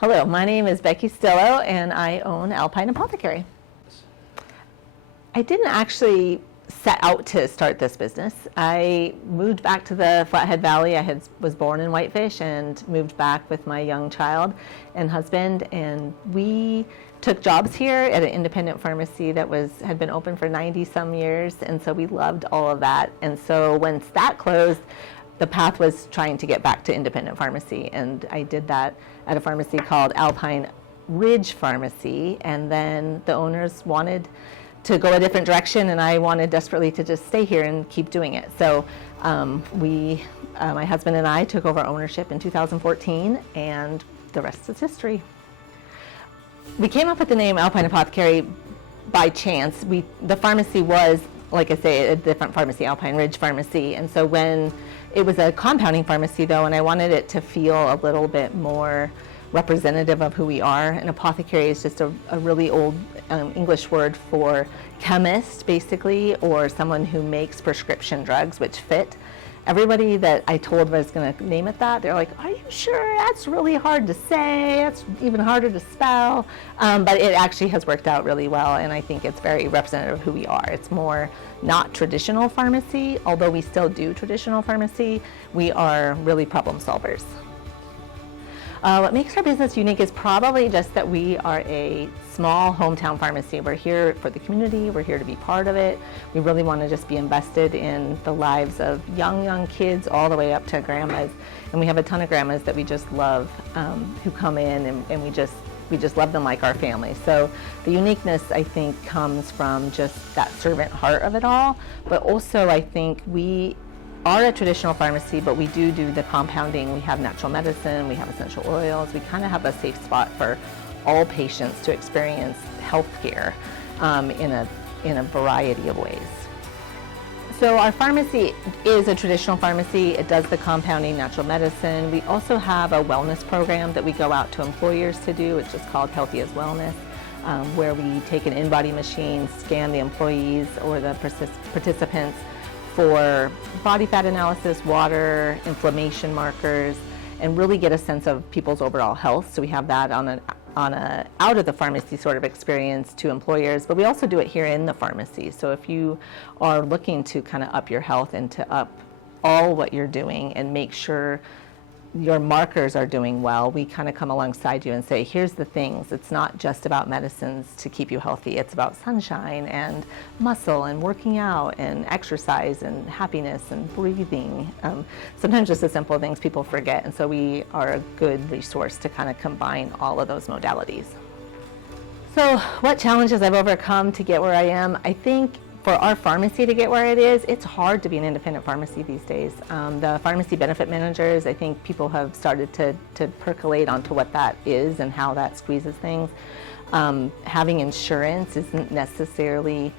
Hello, my name is Becky Stillo and I own Alpine Apothecary. I didn't actually set out to start this business. I moved back to the Flathead Valley. Was born in Whitefish and moved back with my young child and husband, and we took jobs here at an independent pharmacy that had been open for 90 some years, and so we loved all of that. And so once that closed, the path was trying to get back to independent pharmacy, and I did that at a pharmacy called Alpine Ridge Pharmacy, and then the owners wanted to go a different direction, and I wanted desperately to just stay here and keep doing it. So my husband and I took over ownership in 2014, and the rest is history. We came up with the name Alpine Apothecary by chance. The pharmacy was, like I say, a different pharmacy, Alpine Ridge Pharmacy, and so when it was a compounding pharmacy though, and I wanted it to feel a little bit more representative of who we are. An apothecary is just a really old English word for chemist, basically, or someone who makes prescription drugs which fit. Everybody that I told was going to name it that, they're like, are you sure? That's really hard to say. That's even harder to spell. But it actually has worked out really well, and I think it's very representative of who we are. It's more not traditional pharmacy, although we still do traditional pharmacy. We are really problem solvers. What makes our business unique is probably just that we are a small hometown pharmacy. We're here for the community. We're here to be part of it. We really want to just be invested in the lives of young kids all the way up to grandmas. And we have a ton of grandmas that we just love who come in, and we just love them like our family. So the uniqueness, I think, comes from just that servant heart of it all. But also, I think we are a traditional pharmacy, but we do the compounding. We have natural medicine, we have essential oils. We kind of have a safe spot for all patients to experience health care in a variety of ways. So our pharmacy is a traditional pharmacy. It does the compounding, natural medicine. We also have a wellness program that we go out to employers to do. It's just called Healthy as Wellness, where we take an in-body machine, scan the employees or the participants for body fat analysis, water, inflammation markers, and really get a sense of people's overall health. So we have that on a out of the pharmacy sort of experience to employers, but we also do it here in the pharmacy. So if you are looking to kind of up your health and to up all what you're doing and make sure your markers are doing well, we kind of come alongside you and say, here's the things. It's not just about medicines to keep you healthy. It's about sunshine and muscle and working out and exercise and happipiness and breathing. Sometimes just the simple things people forget, and so we are a good resource to kind of combine all of those modalities. So what challenges I've overcome to get where I am? I think for our pharmacy to get where it is, it's hard to be an independent pharmacy these days. The pharmacy benefit managers, I think people have started to percolate onto what that is and how that squeezes things. Having insurance isn't necessarily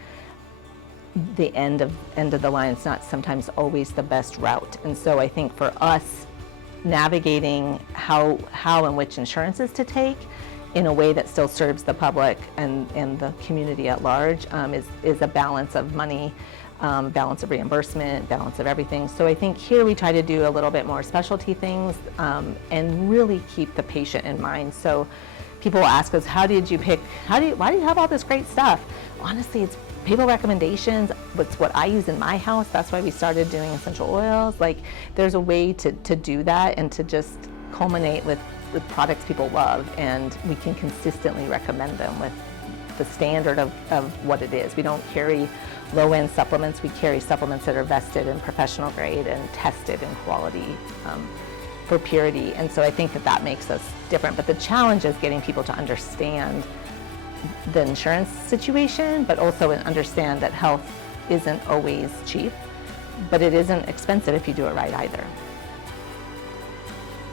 the end of the line. It's not sometimes always the best route. And so I think for us, navigating how and which insurances to take in a way that still serves the public and the community at large is a balance of money, balance of reimbursement, balance of everything. So I think here we try to do a little bit more specialty things and really keep the patient in mind. So people ask us, why do you have all this great stuff? Honestly, it's people recommendations. It's what I use in my house. That's why we started doing essential oils. Like, there's a way to do that and to just culminate with products people love, and we can consistently recommend them with the standard of what it is. We don't carry low-end supplements. We carry supplements that are vested in professional grade and tested in quality for purity. And so I think that makes us different. But the challenge is getting people to understand the insurance situation, but also understand that health isn't always cheap, but it isn't expensive if you do it right either.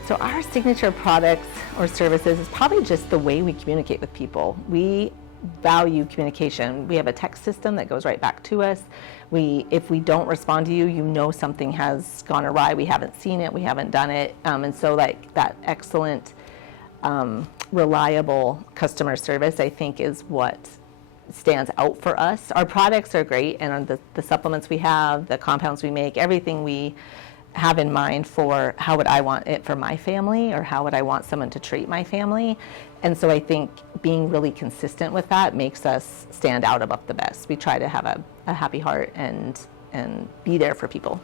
So our signature products or services is probably just the way we communicate with people. We value communication. We have a text system that goes right back to us. If we don't respond to you, you know something has gone awry. We haven't seen it, we haven't done it. And so that excellent, reliable customer service, I think, is what stands out for us. Our products are great, and the supplements we have, the compounds we make, everything we have in mind for how would I want it for my family, or how would I want someone to treat my family. And so I think being really consistent with that makes us stand out above the best. We try to have a happy heart and be there for people.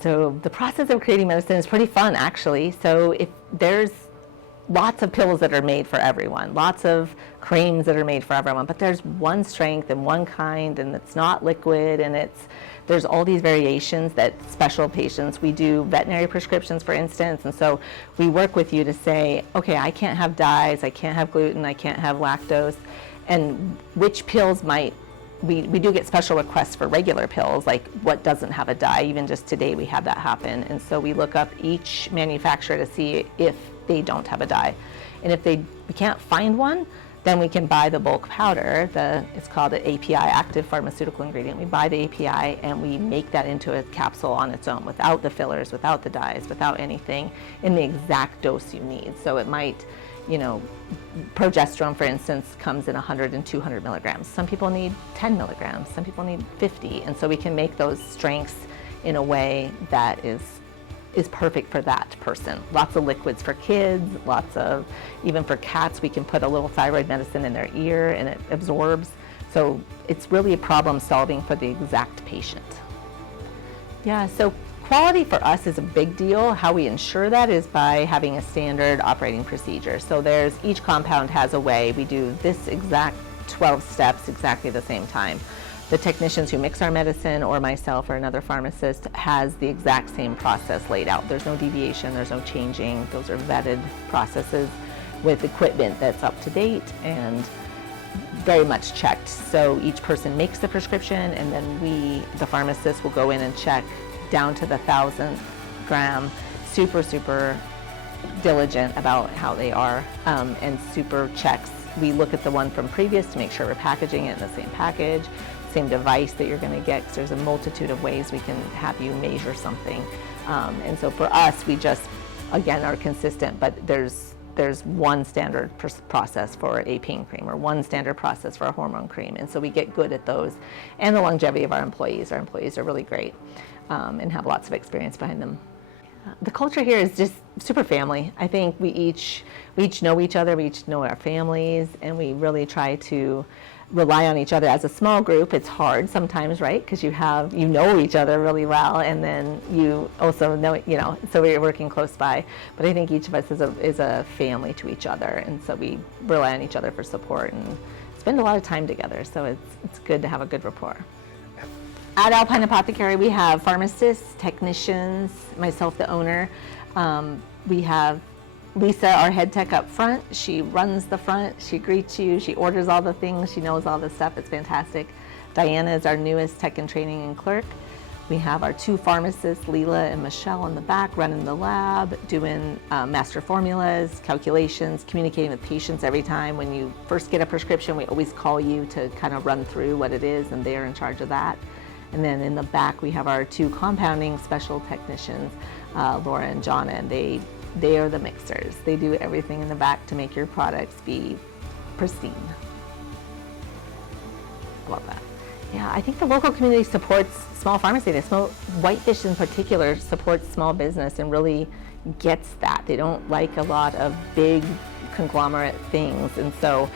So the process of creating medicine is pretty fun, actually. So if there's lots of pills that are made for everyone, lots of creams that are made for everyone, but there's one strength and one kind, and it's not liquid, and there's all these variations that special patients, we do veterinary prescriptions, for instance, and so we work with you to say, okay, I can't have dyes, I can't have gluten, I can't have lactose, and which pills might, we do get special requests for regular pills, like what doesn't have a dye. Even just today we had that happen, and so we look up each manufacturer to see if they don't have a dye. And if we can't find one, then we can buy the bulk powder. It's called an API, active pharmaceutical ingredient. We buy the API and we make that into a capsule on its own, without the fillers, without the dyes, without anything, in the exact dose you need. So it might, progesterone, for instance, comes in 100 and 200 milligrams. Some people need 10 milligrams, some people need 50. And so we can make those strengths in a way that is perfect for that person. Lots of liquids for kids, even for cats, we can put a little thyroid medicine in their ear and it absorbs. So it's really a problem solving for the exact patient. Yeah, so quality for us is a big deal. How we ensure that is by having a standard operating procedure. So each compound has a way. We do this exact 12 steps exactly the same time. The technicians who mix our medicine, or myself or another pharmacist, has the exact same process laid out. There's no deviation, there's no changing. Those are vetted processes with equipment that's up to date and very much checked. So each person makes the prescription, and then the pharmacist, will go in and check down to the 1,000th gram, super diligent about how they are, and super checks. We look at the one from previous to make sure we're packaging it in the same package, same device that you're going to get, because there's a multitude of ways we can have you measure something. And so for us, we just, again, are consistent, but there's one standard process for a pain cream, or one standard process for a hormone cream. And so we get good at those. And the longevity of our employees are really great, and have lots of experience behind them. The culture here is just super family. I think we each know each other, we each know our families, and we really try to rely on each other. As a small group, it's hard sometimes, right? Because you know each other really well, and then you also know, so we're working close by. But I think each of us is a family to each other, and so we rely on each other for support and spend a lot of time together. So it's good to have a good rapport. At Alpine Apothecary, we have pharmacists, technicians, myself, the owner. We have Lisa, our head tech, up front. She runs the front, she greets you, she orders all the things, she knows all the stuff. It's fantastic. Diana is our newest tech and training and clerk. We have our two pharmacists, Leela and Michelle, in the back, running the lab, doing master formulas, calculations, communicating with patients every time. When you first get a prescription, we always call you to kind of run through what it is, and they're in charge of that. And then in the back, we have our two compounding special technicians, Laura and Jonna, and they are the mixers. They do everything in the back to make your products be pristine. Love that. Yeah, I think the local community supports small pharmacy. Whitefish in particular supports small business and really gets that. They don't like a lot of big conglomerate things. And so,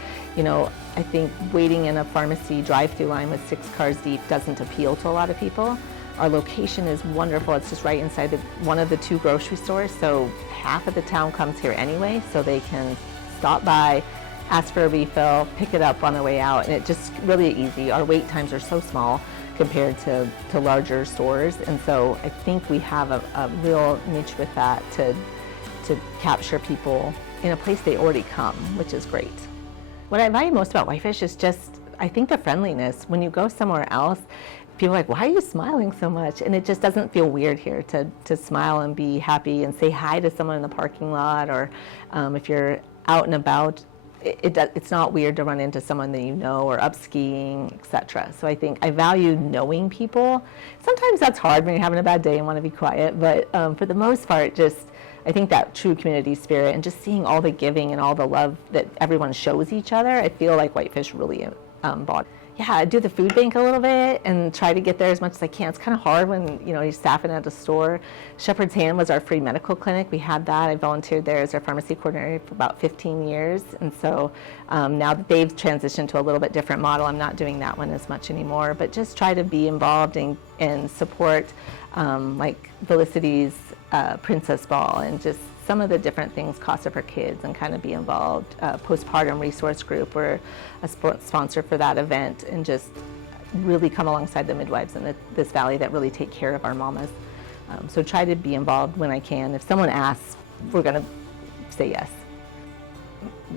I think waiting in a pharmacy drive-through line with 6 cars deep doesn't appeal to a lot of people. Our location is wonderful. It's just right inside one of the 2 grocery stores, so half of the town comes here anyway, so they can stop by, ask for a refill, pick it up on their way out, and it's just really easy. Our wait times are so small compared to larger stores, and so I think we have a real niche with that to capture people in a place they already come, which is great. What I value most about Whitefish is just, I think, the friendliness. When you go somewhere else, people are like, why are you smiling so much? And it just doesn't feel weird here to smile and be happy and say hi to someone in the parking lot, or if you're out and about, it's not weird to run into someone that you know, or up skiing, etc. So I think I value knowing people. Sometimes that's hard when you're having a bad day and want to be quiet, but for the most part, I think that true community spirit and just seeing all the giving and all the love that everyone shows each other, I feel like Whitefish really embodies. yeah, I do the food bank a little bit and try to get there as much as I can. It's kind of hard when, you're staffing at a store. Shepherd's Hand was our free medical clinic. We had that. I volunteered there as our pharmacy coordinator for about 15 years. And so now that they've transitioned to a little bit different model, I'm not doing that one as much anymore, but just try to be involved and support like Felicity's Princess Ball and just some of the different things Casa for Kids, and kind of be involved. Postpartum Resource Group, we're a sponsor for that event, and just really come alongside the midwives in this valley that really take care of our mamas. So try to be involved when I can. If someone asks, we're going to say yes.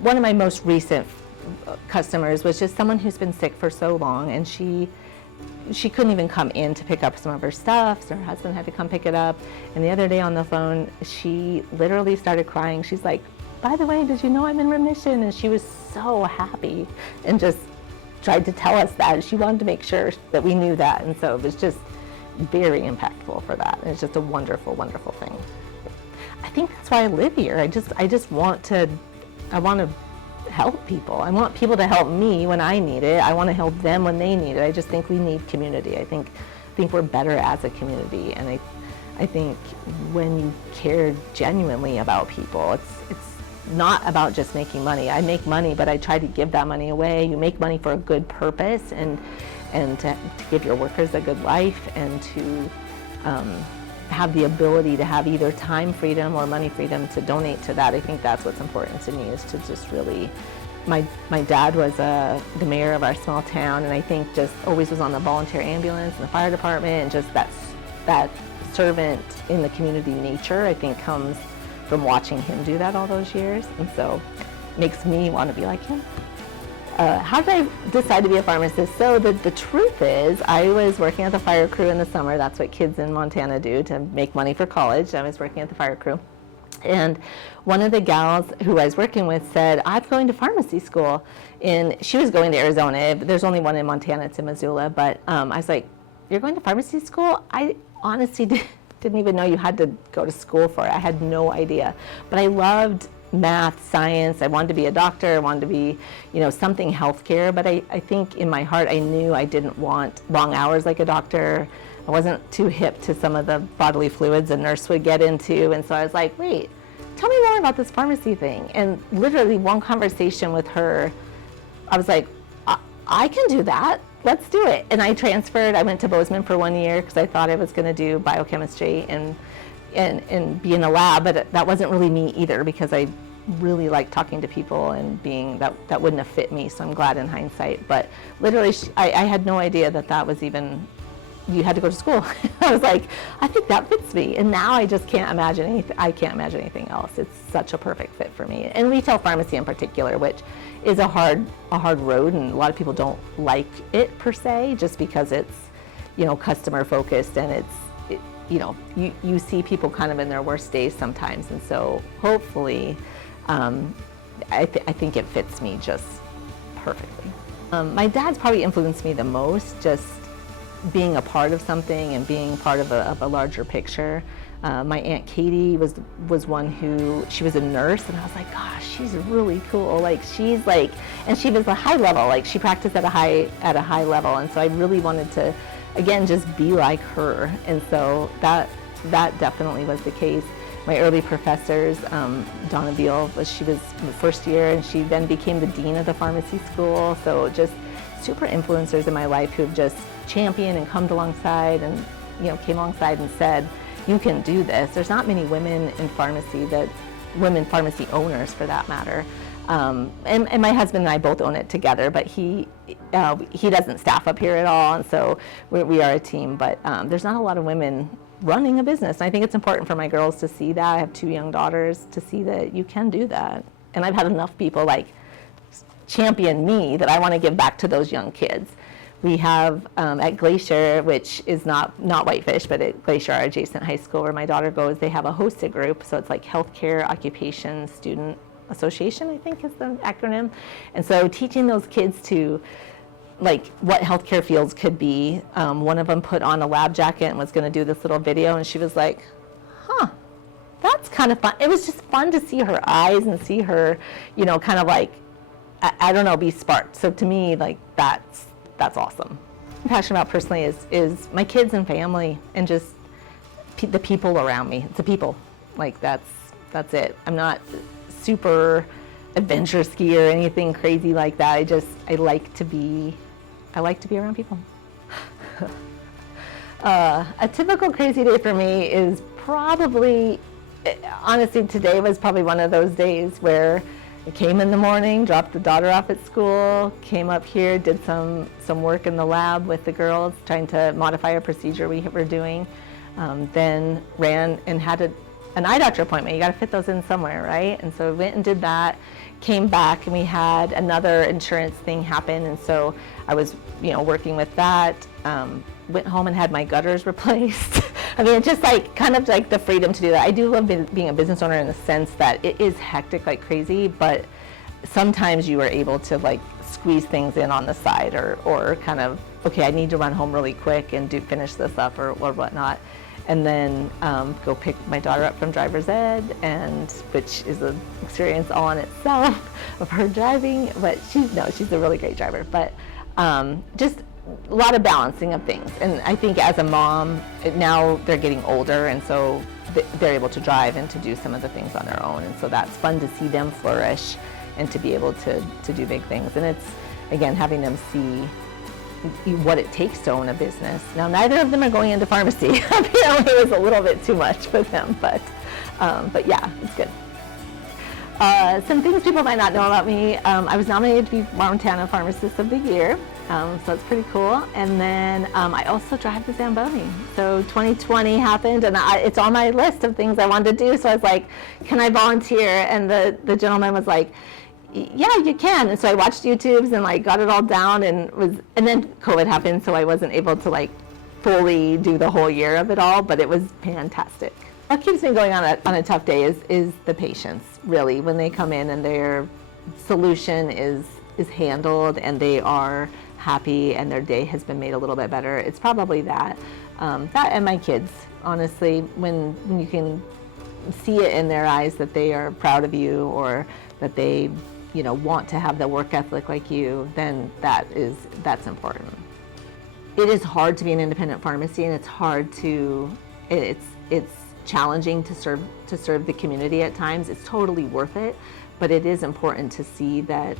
One of my most recent customers was just someone who's been sick for so long, and she couldn't even come in to pick up some of her stuff, so her husband had to come pick it up. And the other day on the phone, she literally started crying. She's like, by the way, did you know I'm in remission? And she was so happy and just tried to tell us that. She wanted to make sure that we knew that. And so it was just very impactful for that. And it's just a wonderful, wonderful thing. I think that's why I live here. I just want to help people. I want people to help me when I need it. I want to help them when they need it. I just think we need community. I think we're better as a community, and I think when you care genuinely about people, it's not about just making money. I make money, but I try to give that money away. You make money for a good purpose, and to give your workers a good life, and to have the ability to have either time freedom or money freedom to donate to that. I think that's what's important to me, is to just really, my dad was the mayor of our small town, and I think just always was on the volunteer ambulance and the fire department, and just that servant in the community nature, I think, comes from watching him do that all those years, and so makes me want to be like him. How did I decide to be a pharmacist? So the truth is, I was working at the fire crew in the summer. That's what kids in Montana do to make money for college. I was working at the fire crew. And one of the gals who I was working with said, I'm going to pharmacy school. And she was going to Arizona. There's only one in Montana. It's in Missoula. But I was like, you're going to pharmacy school? I honestly didn't even know you had to go to school for it. I had no idea. But I loved math, science. I wanted to be a doctor. I wanted to be, something healthcare. But I think in my heart, I knew I didn't want long hours like a doctor. I wasn't too hip to some of the bodily fluids a nurse would get into. And so I was like, wait, tell me more about this pharmacy thing. And literally one conversation with her, I was like, I can do that. Let's do it. And I transferred. I went to Bozeman for 1 year because I thought I was going to do biochemistry and be in a lab, but that wasn't really me either, because I really like talking to people, and being that wouldn't have fit me. So I'm glad in hindsight. But literally, I had no idea that was even, you had to go to school. I was like, I think that fits me. And now I just can't imagine anything. I can't imagine anything else. It's such a perfect fit for me. And retail pharmacy in particular, which is a hard road, and a lot of people don't like it per se, just because it's, customer focused, and you see people kind of in their worst days sometimes. And so hopefully, I think it fits me just perfectly. My dad's probably influenced me the most, just being a part of something and being part of a larger picture. My Aunt Katie was one who, she was a nurse, and I was like, gosh, she's really cool. Like, she's like, and she was a high level, like she practiced at a high level. And so I really wanted to, again, just be like her. And so that definitely was the case. My early professors, Donna Beal, she was the first year, and she then became the dean of the pharmacy school. So just super influencers in my life who have just championed and come alongside, and came alongside and said, you can do this. There's not many women in pharmacy, women pharmacy owners for that matter. And my husband and I both own it together, but he doesn't staff up here at all, and so we are a team. But there's not a lot of women running a business. And I think it's important for my girls to see that. I have 2 young daughters, to see that you can do that. And I've had enough people like champion me that I want to give back to those young kids. We have at Glacier, which is not Whitefish, but at Glacier, our adjacent high school where my daughter goes, they have a hosted group. So it's like Healthcare Occupation Student Association, I think is the acronym. And so teaching those kids to like what healthcare fields could be. One of them put on a lab jacket and was going to do this little video, and she was like, huh, that's kind of fun. It was just fun to see her eyes and see her, kind of like, I don't know, be sparked. So to me, like, that's that's awesome. I'm passionate about personally is my kids and family, and just the people around me. It's the people. Like that's it. I'm not super adventure ski or anything crazy like that. I like to be around people. A typical crazy day for me is probably, honestly, today was probably one of those days where I came in the morning, dropped the daughter off at school, came up here, did some work in the lab with the girls, trying to modify a procedure we were doing, then ran and had an eye doctor appointment. You got to fit those in somewhere, right? And so we went and did that, came back, and we had another insurance thing happen, and so I was, working with that. Went home and had my gutters replaced. I mean, it's just kind of like the freedom to do that. I do love being a business owner in the sense that it is hectic like crazy, but sometimes you are able to squeeze things in on the side or kind of, okay, I need to run home really quick and finish this up or whatnot. And then go pick my daughter up from driver's ed, which is an experience all in itself of her driving, but she's a really great driver. But just a lot of balancing of things. And I think as a mom, now they're getting older, and so they're able to drive and to do some of the things on their own. And so that's fun to see them flourish and to be able to do big things. And it's, again, having them see what it takes to own a business. Now, neither of them are going into pharmacy. Apparently it was a little bit too much for them, but yeah, it's good. Some things people might not know about me. I was nominated to be Montana Pharmacist of the Year, so that's pretty cool. And then I also drive the Zamboni. So 2020 happened, and it's on my list of things I wanted to do. So I was like, can I volunteer? And the gentleman was like, yeah, you can. And so I watched YouTubes and got it all down, and then COVID happened, so I wasn't able to fully do the whole year of it all, but it was fantastic. What keeps me going on a tough day is the patients, really, when they come in and their solution is handled and they are happy and their day has been made a little bit better. It's probably that and my kids, honestly, when you can see it in their eyes that they are proud of you or that they want to have the work ethic like you, then that's important. It is hard to be an independent pharmacy, and it's hard it's challenging to serve the community at times. It's totally worth it, but it is important to see that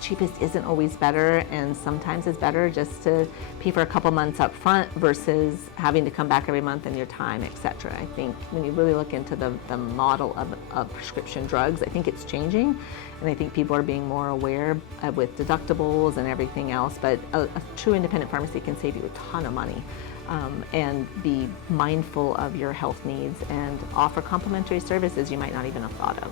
cheapest isn't always better, and sometimes it's better just to pay for a couple months up front versus having to come back every month and your time, etc. I think when you really look into the model of prescription drugs, I think it's changing, and I think people are being more aware with deductibles and everything else, but a true independent pharmacy can save you a ton of money. And be mindful of your health needs and offer complimentary services you might not even have thought of.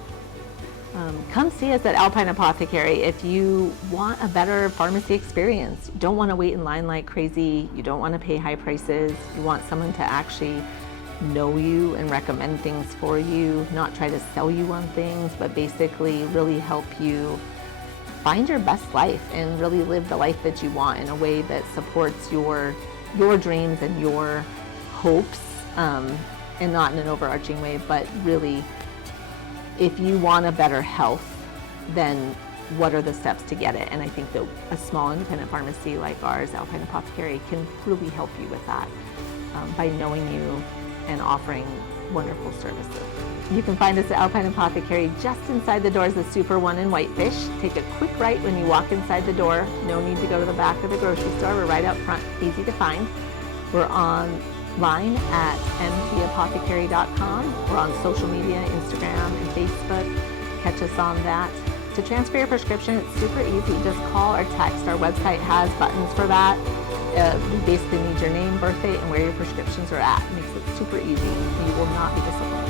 Come see us at Alpine Apothecary if you want a better pharmacy experience. You don't want to wait in line like crazy. You don't want to pay high prices. You want someone to actually know you and recommend things for you, not try to sell you on things, but basically really help you find your best life and really live the life that you want in a way that supports your dreams and your hopes, and not in an overarching way, but really, if you want a better health, then what are the steps to get it? And I think that a small independent pharmacy like ours, Alpine Apothecary, can really help you with that by knowing you and offering wonderful services. You can find us at Alpine Apothecary just inside the doors of Super One in Whitefish. Take a quick right when you walk inside the door. No need to go to the back of the grocery store. We're right out front, easy to find. We're online at mtapothecary.com. We're on social media, Instagram and Facebook. Catch us on that. To transfer your prescription, it's super easy. Just call or text. Our website has buttons for that. We basically need your name, birth date, and where your prescriptions are at. It makes it super easy. You will not be disappointed.